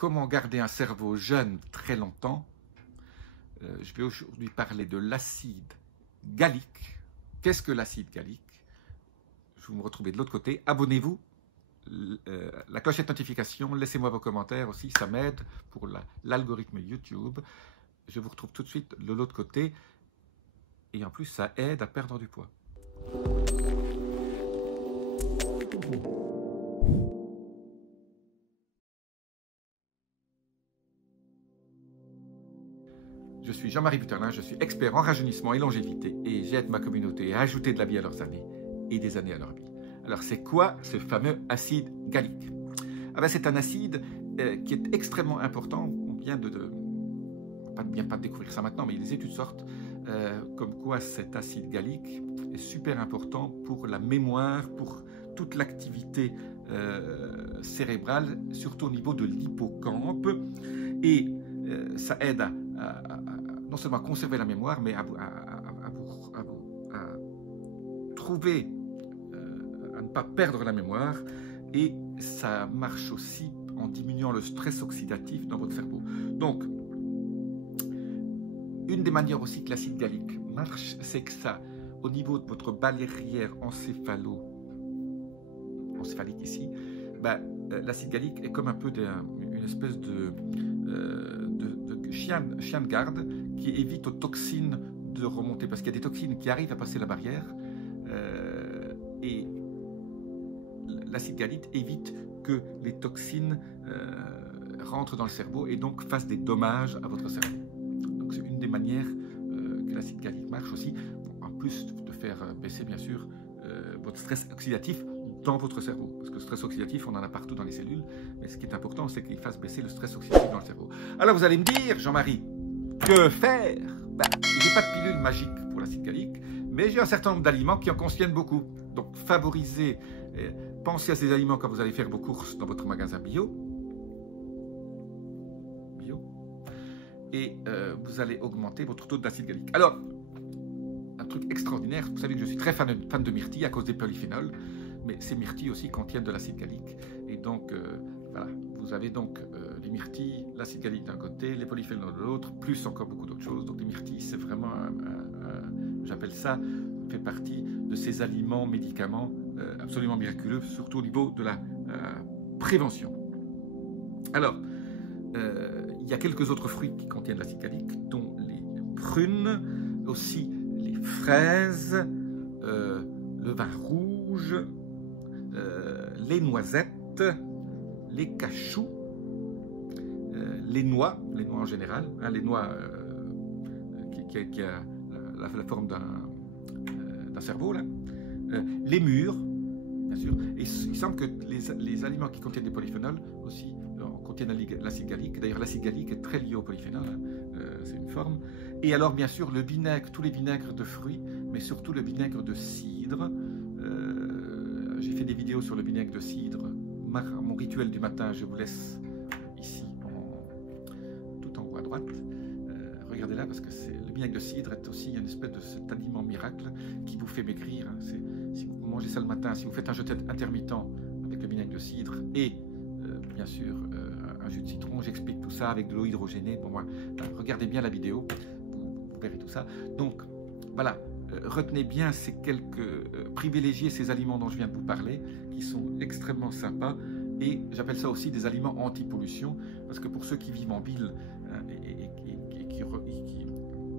comment garder un cerveau jeune très longtemps. Je vais aujourd'hui parler de l'acide gallique. Qu'est-ce que l'acide gallique? Je vais me retrouver de l'autre côté. Abonnez-vous, la clochette notification, laissez-moi vos commentaires aussi, ça m'aide pour l'algorithme YouTube. Je vous retrouve tout de suite de l'autre côté. Et en plus, ça aide à perdre du poids. Je suis Jean-Marie Buterlin, je suis expert en rajeunissement et longévité et j'aide ma communauté à ajouter de la vie à leurs années et des années à leur vie. Alors c'est quoi ce fameux acide gallique? C'est un acide qui est extrêmement important. On vient pas de découvrir ça maintenant, mais les études sortent comme quoi cet acide gallique est super important pour la mémoire, pour toute l'activité cérébrale, surtout au niveau de l'hippocampe. Et ça aide à non seulement à conserver la mémoire, mais à trouver, à ne pas perdre la mémoire. Et ça marche aussi en diminuant le stress oxydatif dans votre cerveau. Donc, une des manières aussi que l'acide gallique marche, c'est que ça, au niveau de votre barrière encéphalique ici, l'acide gallique est comme un peu une espèce de chien de garde qui évite aux toxines de remonter, parce qu'il y a des toxines qui arrivent à passer la barrière et l'acide gallique évite que les toxines rentrent dans le cerveau et donc fassent des dommages à votre cerveau. Donc c'est une des manières que l'acide gallique marche aussi, en plus de faire baisser bien sûr votre stress oxydatif dans votre cerveau, parce que le stress oxydatif, on en a partout dans les cellules, mais ce qui est important, c'est qu'il fasse baisser le stress oxydatif dans le cerveau. Alors vous allez me dire, Jean-Marie, que faire? Je n'ai pas de pilule magique pour l'acide gallique, mais j'ai un certain nombre d'aliments qui en contiennent beaucoup. Donc favorisez, pensez à ces aliments quand vous allez faire vos courses dans votre magasin bio, et vous allez augmenter votre taux d'acide gallique. Alors, un truc extraordinaire, vous savez que je suis très fan de myrtille à cause des polyphénols, mais ces myrtilles aussi contiennent de l'acide gallique. Et donc, voilà, vous avez donc les myrtilles, l'acide gallique d'un côté, les polyphénols de l'autre, plus encore beaucoup d'autres choses. Donc les myrtilles, c'est vraiment, j'appelle ça, fait partie de ces aliments, médicaments absolument miraculeux, surtout au niveau de la prévention. Alors, il y a quelques autres fruits qui contiennent de l'acide gallique, dont les prunes, aussi les fraises, le vin rouge, les noisettes, les cachous, les noix en général, hein, les noix qui a la forme d'un cerveau, là, les mûres, bien sûr. Et il semble que les aliments qui contiennent des polyphénols aussi contiennent l'acide gallique. D'ailleurs, l'acide gallique est très lié au polyphénol, hein, c'est une forme. Et alors, bien sûr, le vinaigre, tous les vinaigres de fruits, mais surtout le vinaigre de cidre. J'ai fait des vidéos sur le vinaigre de cidre. Mon rituel du matin, je vous laisse ici, tout en haut à droite. Regardez là, parce que le vinaigre de cidre est aussi une espèce de cet aliment miracle qui vous fait maigrir. Hein. Si vous mangez ça le matin, si vous faites un jeûne intermittent avec le vinaigre de cidre et bien sûr un jus de citron, j'explique tout ça avec de l'eau hydrogénée. Bon, regardez bien la vidéo, vous verrez tout ça. Donc voilà. Retenez bien ces privilégiez ces aliments dont je viens de vous parler, qui sont extrêmement sympas, et j'appelle ça aussi des aliments anti-pollution, parce que pour ceux qui vivent en ville et qui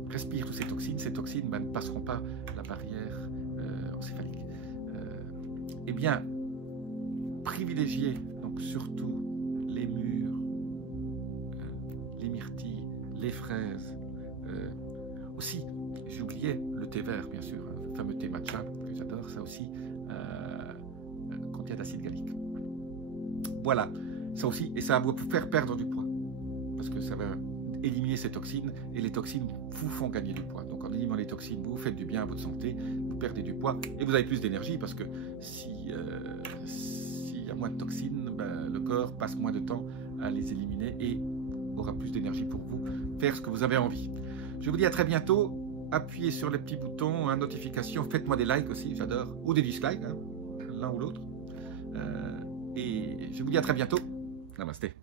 respirent toutes ces toxines ne passeront pas la barrière encéphalique. Eh bien, privilégiez donc surtout les mûres, les myrtilles, les fraises, aussi, j'ai oublié le thé vert, bien sûr, le fameux thé matcha, que j'adore, ça aussi contient d'acide gallique. Voilà, ça aussi, et ça va vous faire perdre du poids, parce que ça va éliminer ces toxines, et les toxines vous font gagner du poids. Donc en éliminant les toxines, vous faites du bien à votre santé, vous perdez du poids, et vous avez plus d'énergie, parce que s'il y a moins de toxines, le corps passe moins de temps à les éliminer, et aura plus d'énergie pour vous faire ce que vous avez envie. Je vous dis à très bientôt. Appuyez sur les petits boutons, notifications, faites-moi des likes aussi, j'adore, ou des dislikes, hein, l'un ou l'autre. Et je vous dis à très bientôt. Namasté.